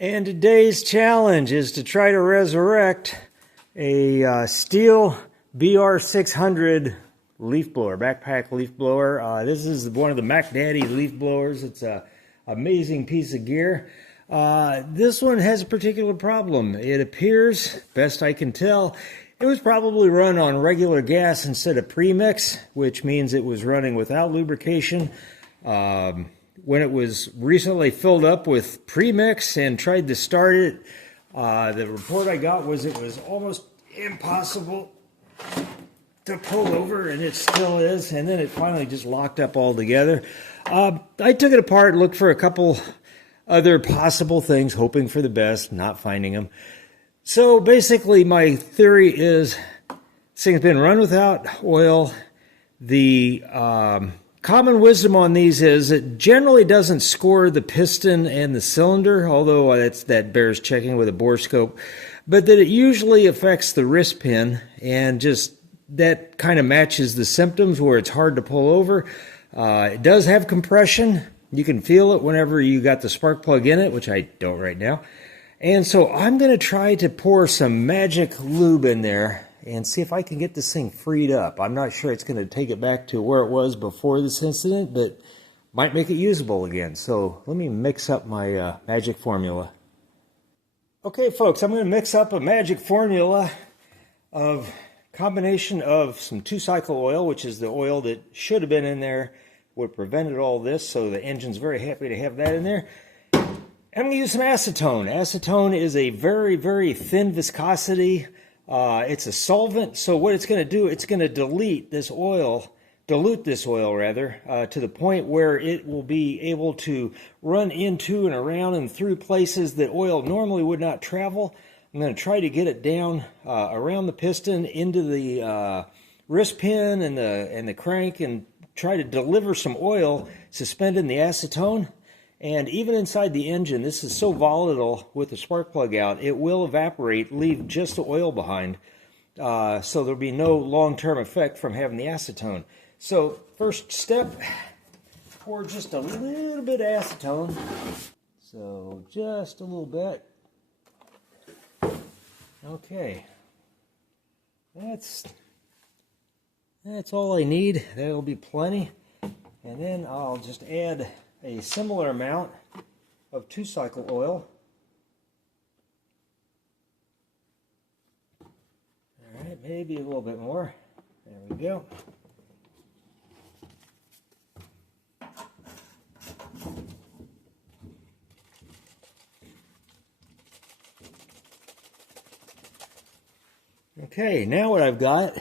And today's challenge is to try to resurrect a Stihl BR600 leaf blower, backpack leaf blower. This is one of the Mac Daddy leaf blowers. It's an amazing piece of gear. This one has a particular problem. It appears, best I can tell, it was probably run on regular gas instead of Premix, which means it was running without lubrication. When it was recently filled up with Premix and tried to start it, the report I got was it was almost impossible to pull over, and it still is, and then it finally just locked up altogether. I took it apart, looked for a couple other possible things, hoping for the best, not finding them. So basically my theory is this thing's been run without oil. The common wisdom on these is it generally doesn't score the piston and the cylinder, although that bears checking with a bore scope, but that it usually affects the wrist pin, and just that kind of matches the symptoms where it's hard to pull over. It does have compression. You can feel it whenever you got the spark plug in it, which I don't right now. And so I'm going to try to pour some magic lube in there and see if I can get this thing freed up. I'm not sure it's going to take it back to where it was before this incident, but might make it usable again. So let me mix up my magic formula. Okay, folks, I'm going to mix up a magic formula of combination of some 2-cycle oil, which is the oil that should have been in there, would have prevented all this, so the engine's very happy to have that in there. I'm going to use some acetone. Acetone is a very, very thin viscosity. It's a solvent, so what it's going to do, it's going to dilute this oil to the point where it will be able to run into and around and through places that oil normally would not travel. I'm going to try to get it down around the piston into the wrist pin and the crank, and try to deliver some oil suspended in the acetone. And even inside the engine, this is so volatile with the spark plug out, it will evaporate, leave just the oil behind. So there'll be no long-term effect from having the acetone. So first step, pour just a little bit of acetone. So just a little bit. Okay. That's all I need. That'll be plenty. And then I'll just add a similar amount of 2-cycle oil. All right, maybe a little bit more. There we go. Okay, now what I've got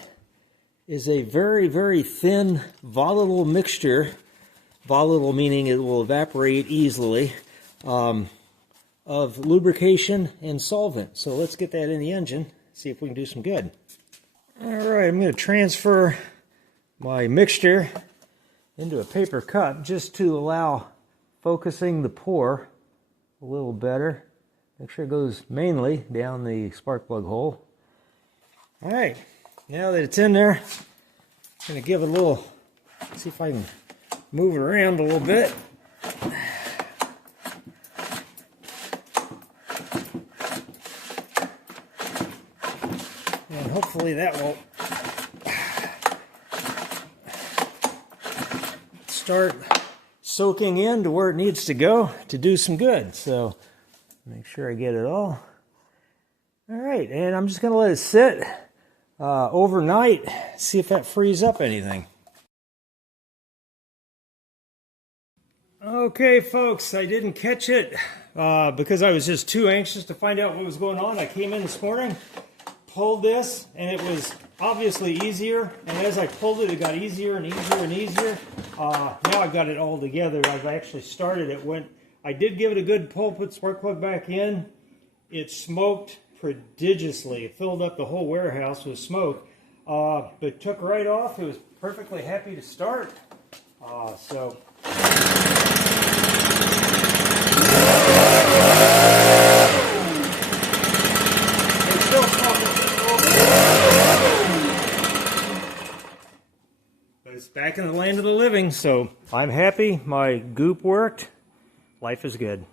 is a very, very thin volatile mixture. Volatile meaning it will evaporate easily, of lubrication and solvent. So let's get that in the engine, see if we can do some good. All right, I'm going to transfer my mixture into a paper cup just to allow focusing the pour a little better. Make sure it goes mainly down the spark plug hole. All right, now that it's in there, I'm going to give it a little, see if I can move it around a little bit. And hopefully that will start soaking in to where it needs to go to do some good. So make sure I get it all. All right, and I'm just going to let it sit overnight, see if that frees up anything. Okay, folks, I didn't catch it because I was just too anxious to find out what was going on. I came in this morning, pulled this, and it was obviously easier. And as I pulled it, it got easier and easier and easier. Now I've got it all together. I've actually started it. I did give it a good pull, put spark plug back in. It smoked prodigiously. It filled up the whole warehouse with smoke. But it took right off. It was perfectly happy to start. So... But it's back in the land of the living, so I'm happy. My goop worked. Life is good.